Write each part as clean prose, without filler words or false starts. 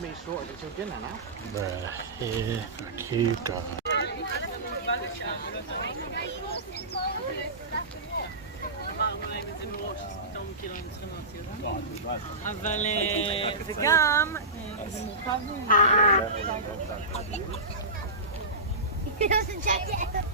me sorted until dinner now. We're here at Kew Gardens. אבל וגם מורכב He doesn't check it.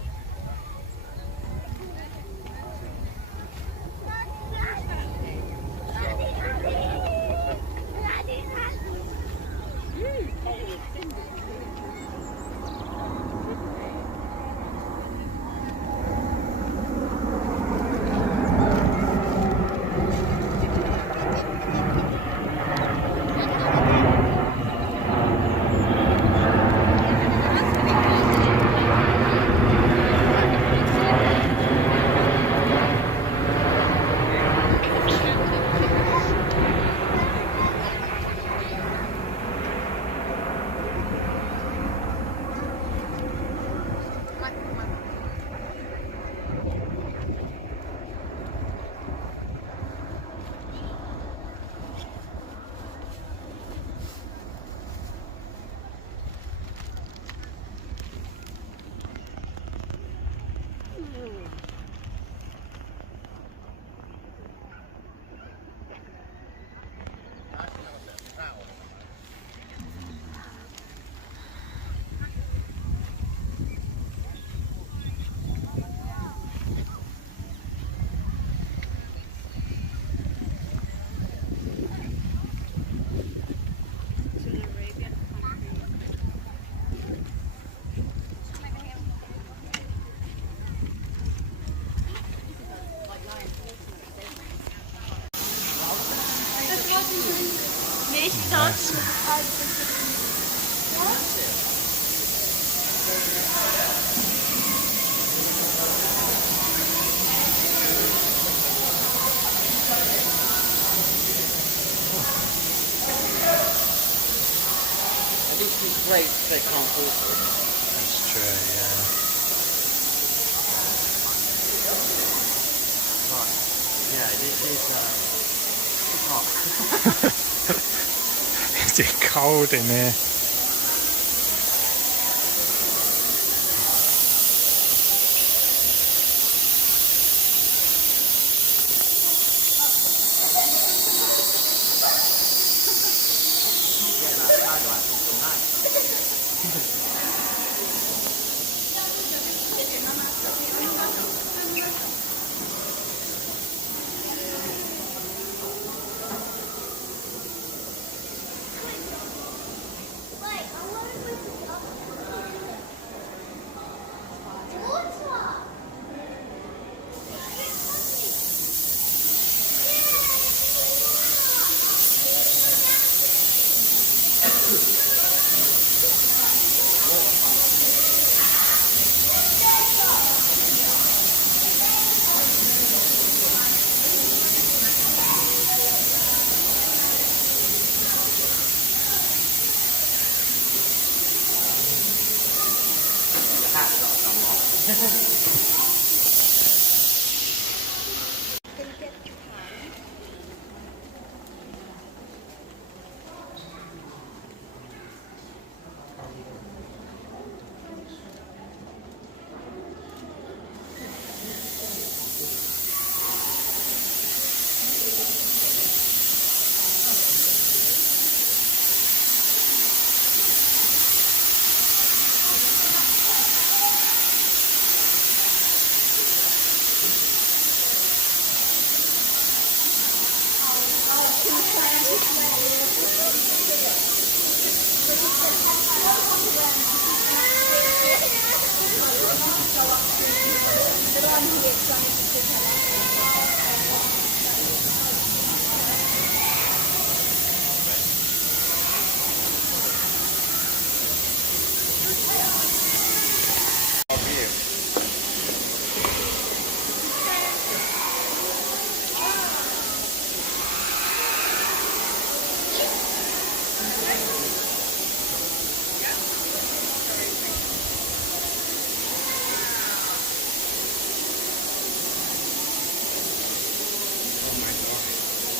At least it's great they can't fall for it. That's true, yeah. Right. Yeah, this is hot. Is it cold in here?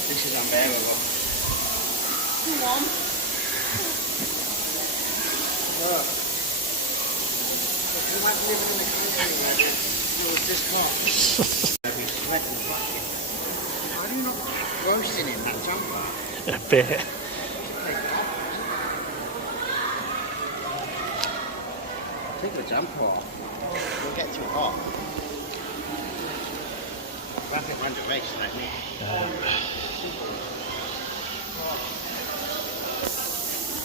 This is unbearable. Come on. If you might live in the country where it was this hot. I'd be sweating bucket. Why are you not roasting in that jumper? A bit. Take the jumper off. It'll get too hot. Rapid run the race like me.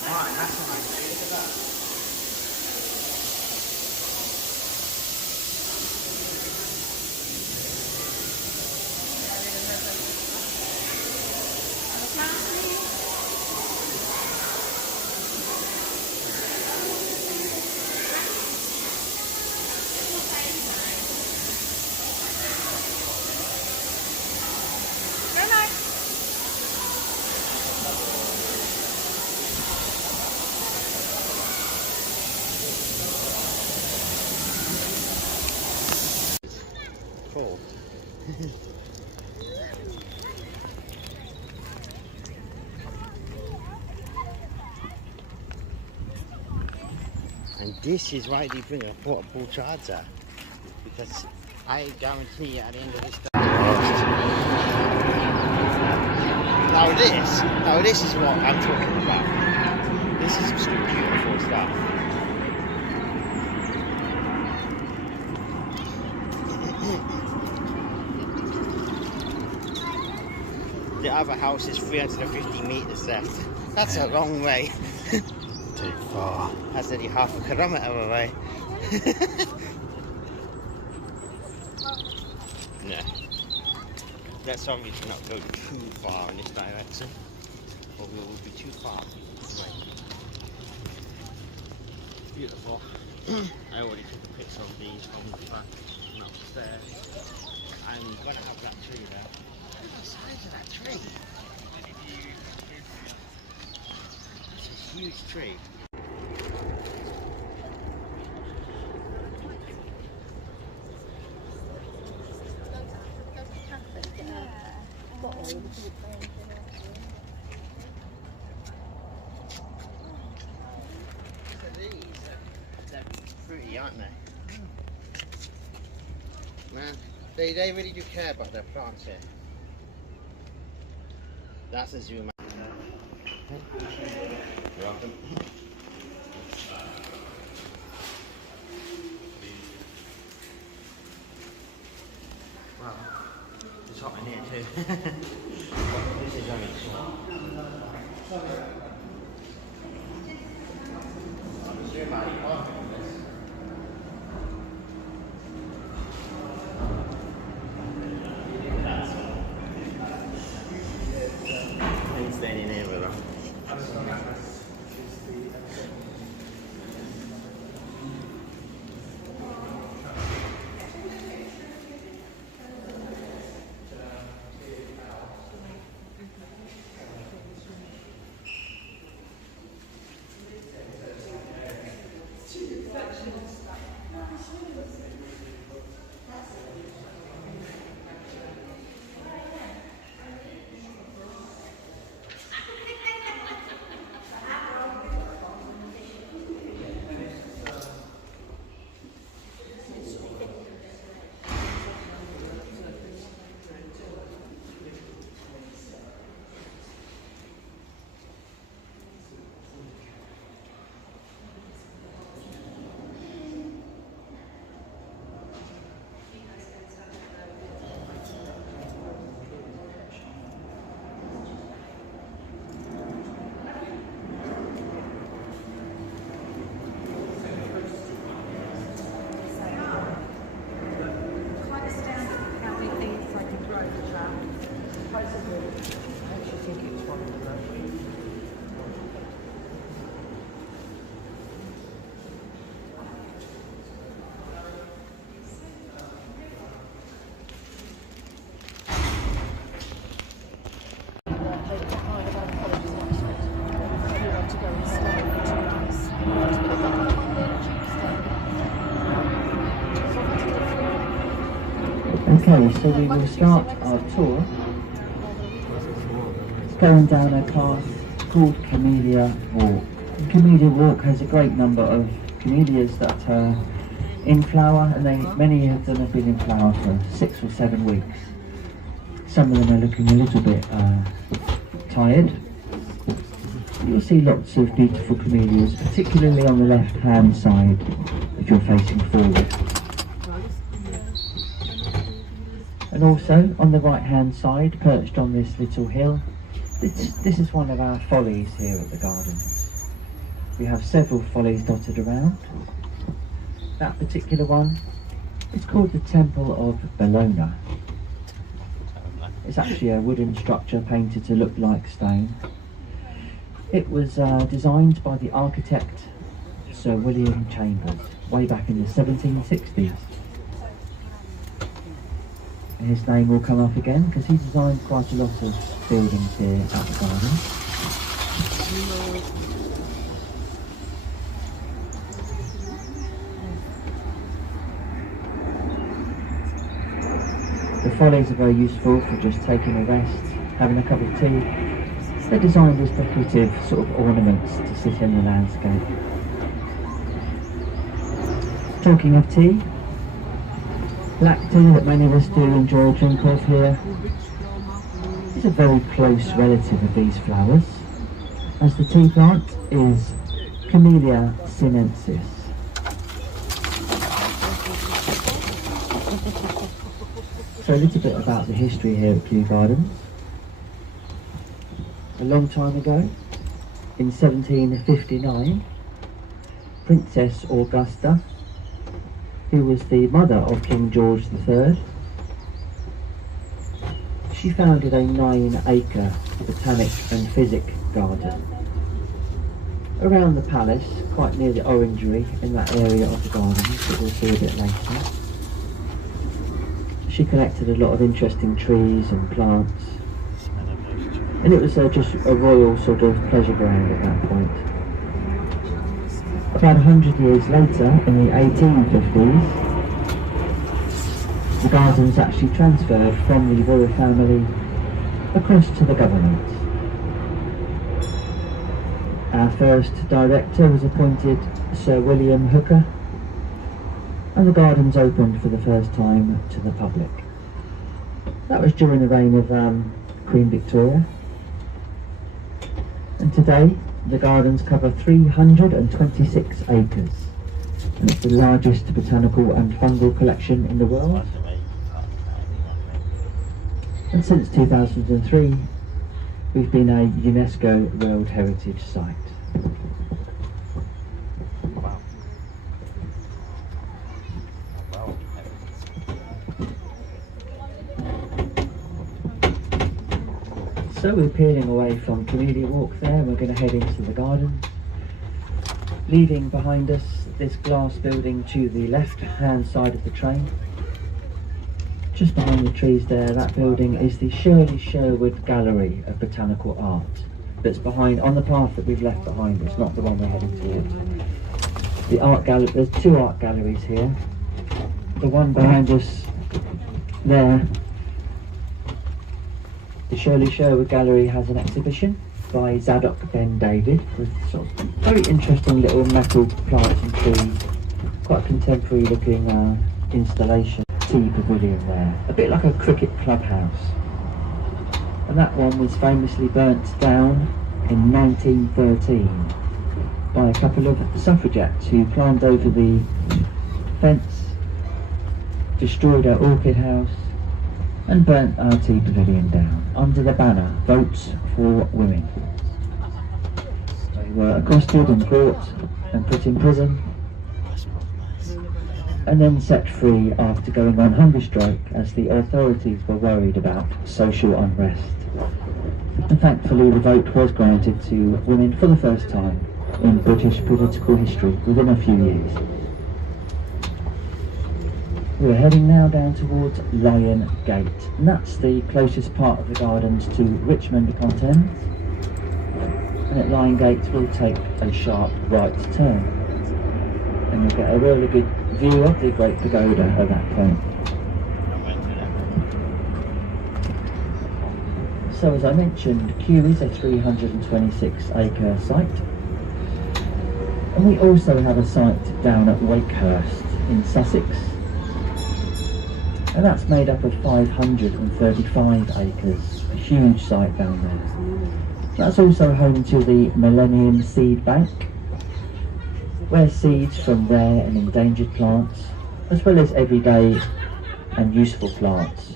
Right, that's a nice view. Look at that. Cool. And this is why they bring a portable charger, because I guarantee at the end of this day. Now this is what I'm talking about. This is some beautiful stuff. The other house is 350 metres left. That's a long way. Too far. That's only half a kilometre away. Yeah. Let's obviously not go too far in this direction, or we will be too far this way. Beautiful. I already took a picture of these from the back and upstairs. I'm going to have that tree there. Look at the size of that tree. It's a huge tree. They're pretty, aren't they? Man, they really do care about their plants here. That's a zoom out. You're welcome. Wow, it's hot in here too. This is only small. Zoom out, you can't do this. Standing there with her. Okay, so we will start our tour going down a path called Camellia Walk. Camellia Walk has a great number of camellias that are in flower, and many of them have been in flower for 6 or 7 weeks. Some of them are looking a little bit tired. You'll see lots of beautiful camellias, particularly on the left-hand side if you're facing forward. And also on the right-hand side, perched on this little hill, this is one of our follies here at the gardens. We have several follies dotted around. That particular one is called the Temple of Bellona. It's actually a wooden structure painted to look like stone. It was designed by the architect Sir William Chambers way back in the 1760s. And his name will come up again because he designed quite a lot of buildings here at the garden. The follies are very useful for just taking a rest, having a cup of tea. They're designed as decorative sort of ornaments to sit in the landscape. Talking of tea, black tea that many of us do enjoy a drink of here is a very close relative of these flowers, as the tea plant is Camellia sinensis. So a little bit about the history here at Kew Gardens. A long time ago, in 1759, Princess Augusta, who was the mother of King George III, she founded a 9-acre botanic and physic garden around the palace, quite near the orangery in that area of the gardens that we'll see a bit later. She collected a lot of interesting trees and plants, and it was just a royal sort of pleasure ground at that point. About 100 years later, in the 1850s, the gardens actually transferred from the royal family across to the government. Our first director was appointed Sir William Hooker, and the gardens opened for the first time to the public. That was during the reign of Queen Victoria. And today, the gardens cover 326 acres, and it's the largest botanical and fungal collection in the world. And since 2003, we've been a UNESCO World Heritage Site. So we're peeling away from Camellia Walk there, we're going to head into the garden, leaving behind us this glass building to the left hand side of the train. Just behind the trees there, that building is the Shirley Sherwood Gallery of Botanical Art that's behind, on the path that we've left behind. It's not the one we're heading towards. The art gallery, there's 2 art galleries here. The one behind us there, the Shirley Sherwood Gallery, has an exhibition by Zadok Ben David with sort of very interesting little metal plants and trees. Quite a contemporary looking installation. Tea pavilion there, a bit like a cricket clubhouse. And that one was famously burnt down in 1913 by a couple of suffragettes who climbed over the fence, destroyed our orchid house, and burnt our tea pavilion down under the banner "Votes for Women." They were accosted and caught and put in prison, and then set free after going on hunger strike as the authorities were worried about social unrest. And thankfully the vote was granted to women for the first time in British political history within a few years. We're heading now down towards Lion Gate, and that's the closest part of the gardens to Richmond upon Thames. And at Lion Gate we'll take a sharp right turn, and you'll get a really good view of the Great Pagoda at that point. So as I mentioned, Kew is a 326 acre site. And we also have a site down at Wakehurst in Sussex, and that's made up of 535 acres, a huge site down there. That's also home to the Millennium Seed Bank, where seeds from rare and endangered plants, as well as everyday and useful plants,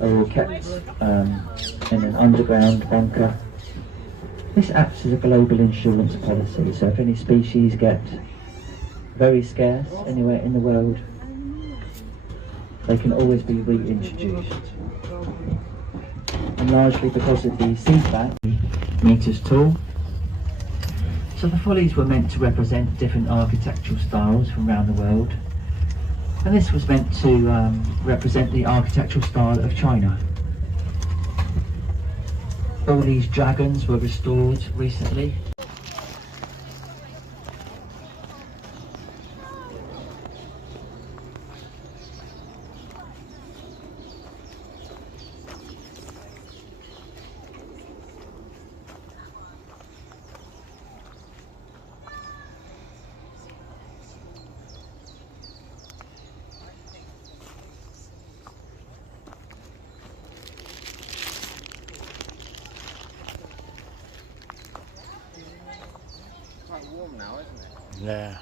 are all kept in an underground bunker. This acts as a global insurance policy, so if any species get very scarce anywhere in the world, they can always be reintroduced. And largely because of the seed bank, metres tall. So the follies were meant to represent different architectural styles from around the world. And this was meant to represent the architectural style of China. All these dragons were restored recently. Quite warm now, isn't it? Yeah.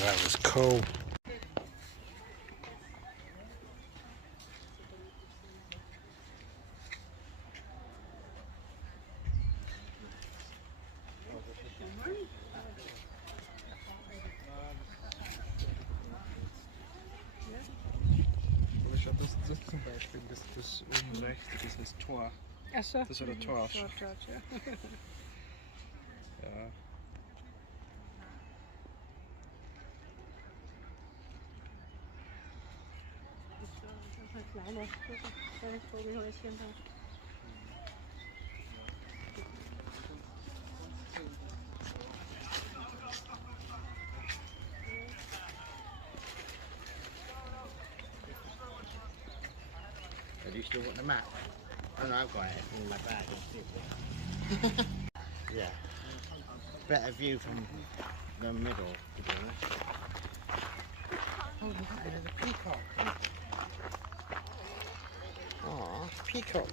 That was cool. Das zum Beispiel, das oben rechts, dieses Tor. Ach so. Das war der Tor. Ja. Ja. Kleine Vogelhäuschen da. Do you still want the map? Oh no, I've got it in my bag. Yeah. Better view from the middle, to be honest. Oh, look at there's a peacock. Aw, peacock.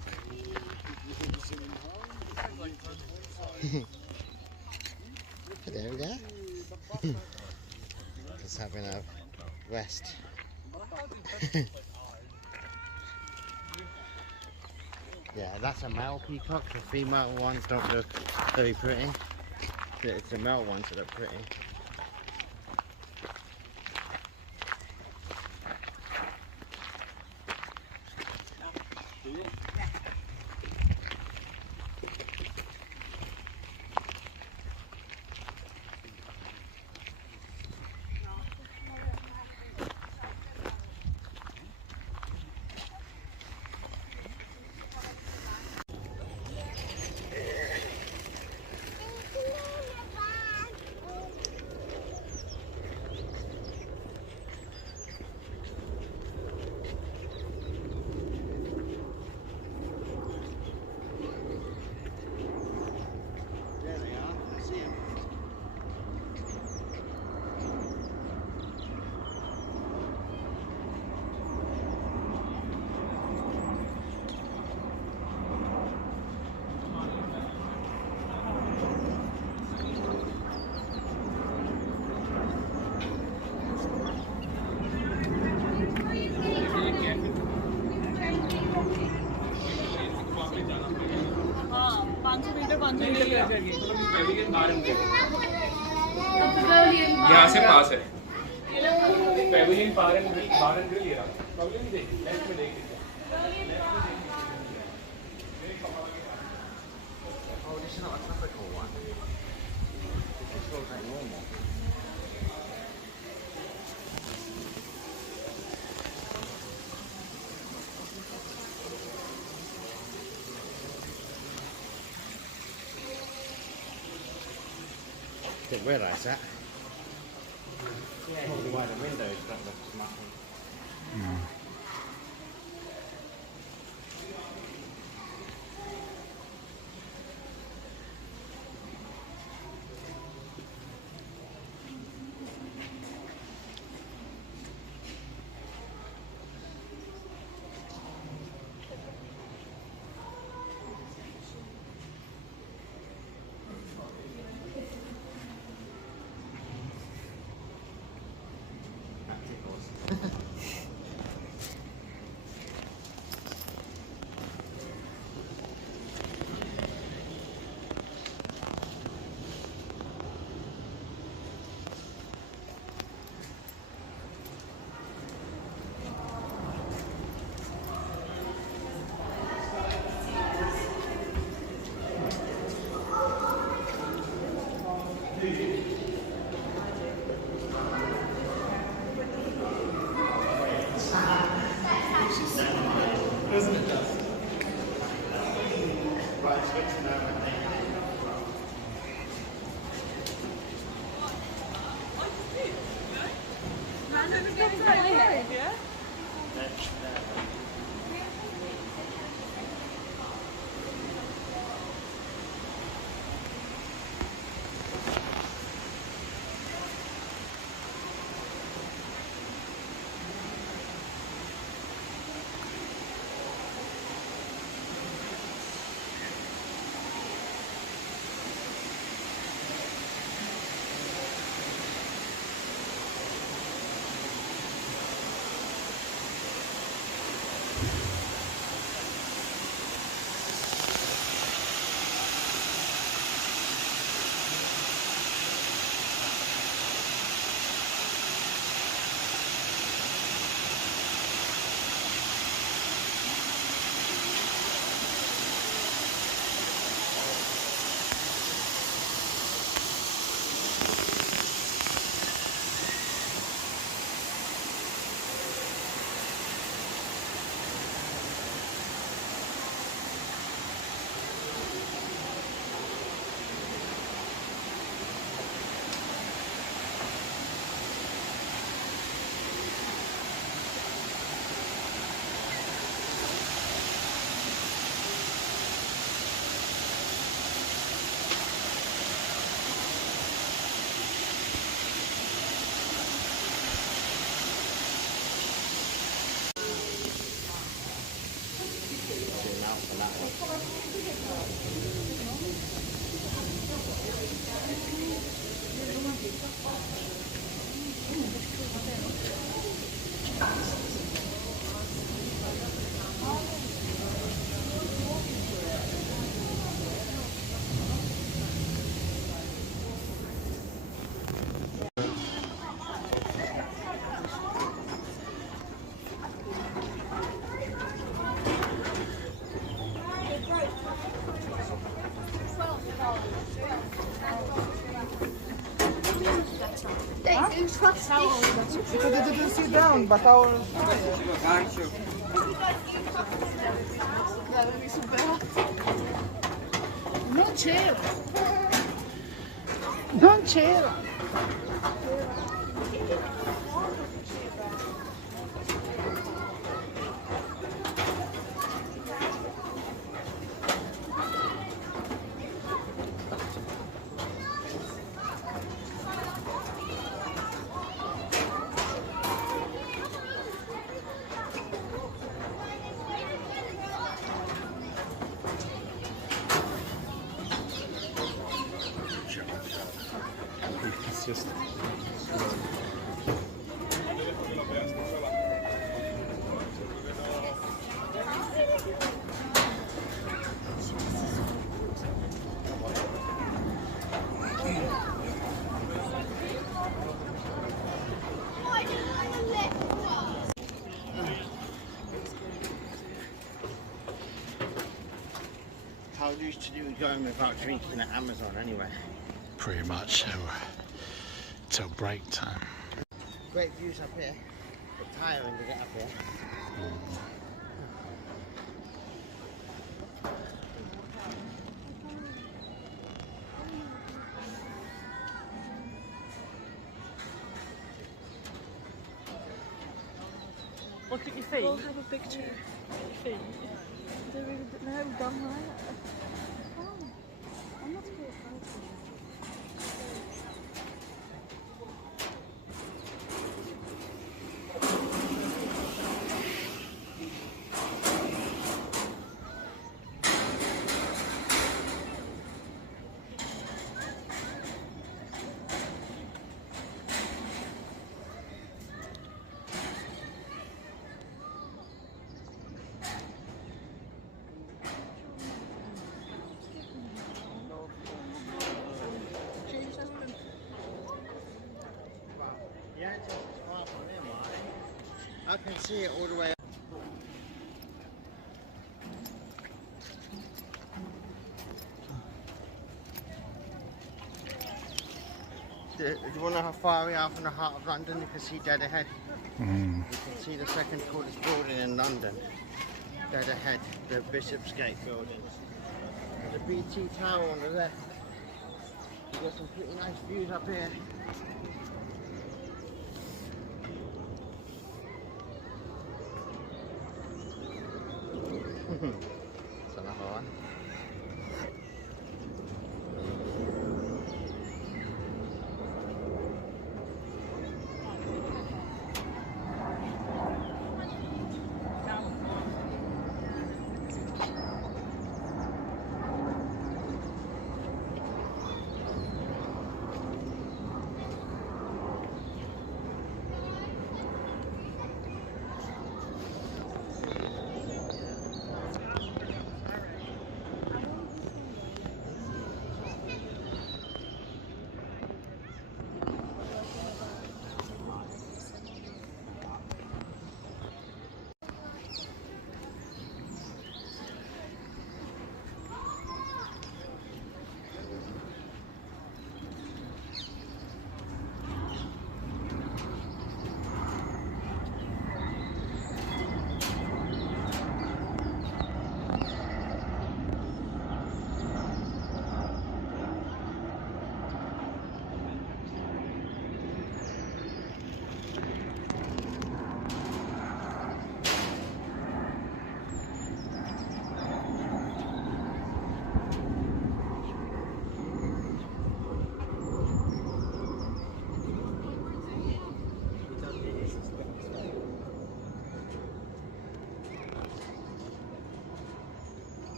Hello there. Just having a rest. Yeah, that's a male peacock. The female ones don't look very pretty. It's the male ones that look pretty. यहाँ से पास है Pavilion bar and grill ये रहा Pavilion देखिए left में देखिए Oh, this is not a tropical one. This looks like normal. Didn't realise that. Yeah, probably why the windows don't look as much. They do trust this. Because they didn't sit down, but our... Non c'era. Non c'era. It's just How used to do going without drinking at Amazon anyway. pretty much till break time. Great views up here, but tiring to get up here. Look at your feet. We'll have a picture. Your feet. No, done that. Oh, I'm not good. Yeah, it's far from here, Marty. I can see it all the way up. Do you want to know how far we are from the heart of London? You can see dead ahead. You can see the second tallest building in London. Dead ahead, the Bishopsgate building. There's a BT Tower on the left. You've got some pretty nice views up here. That's another one.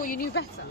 before you knew better.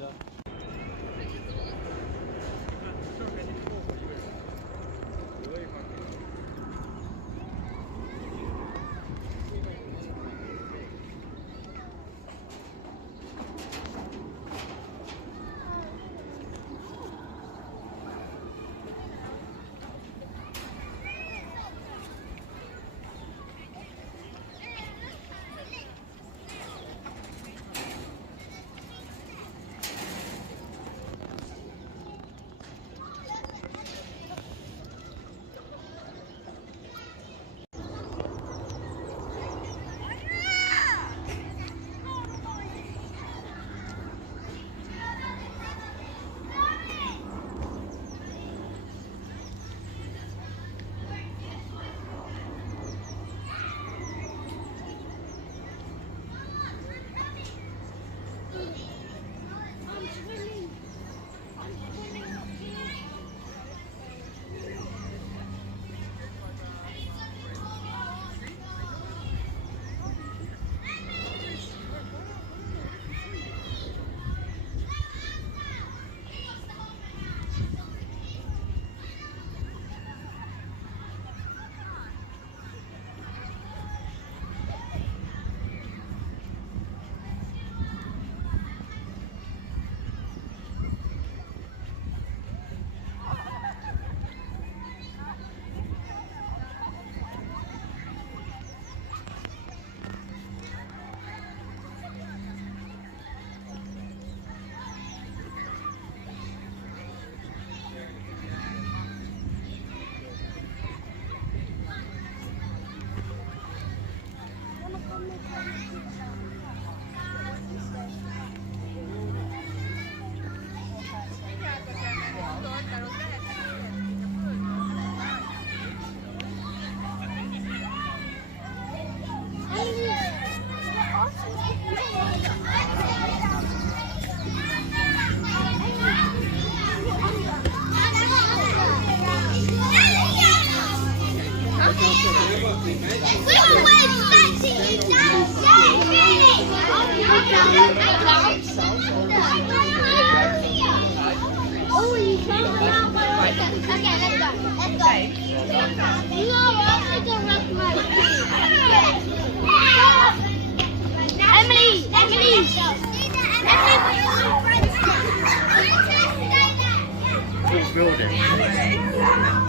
Building.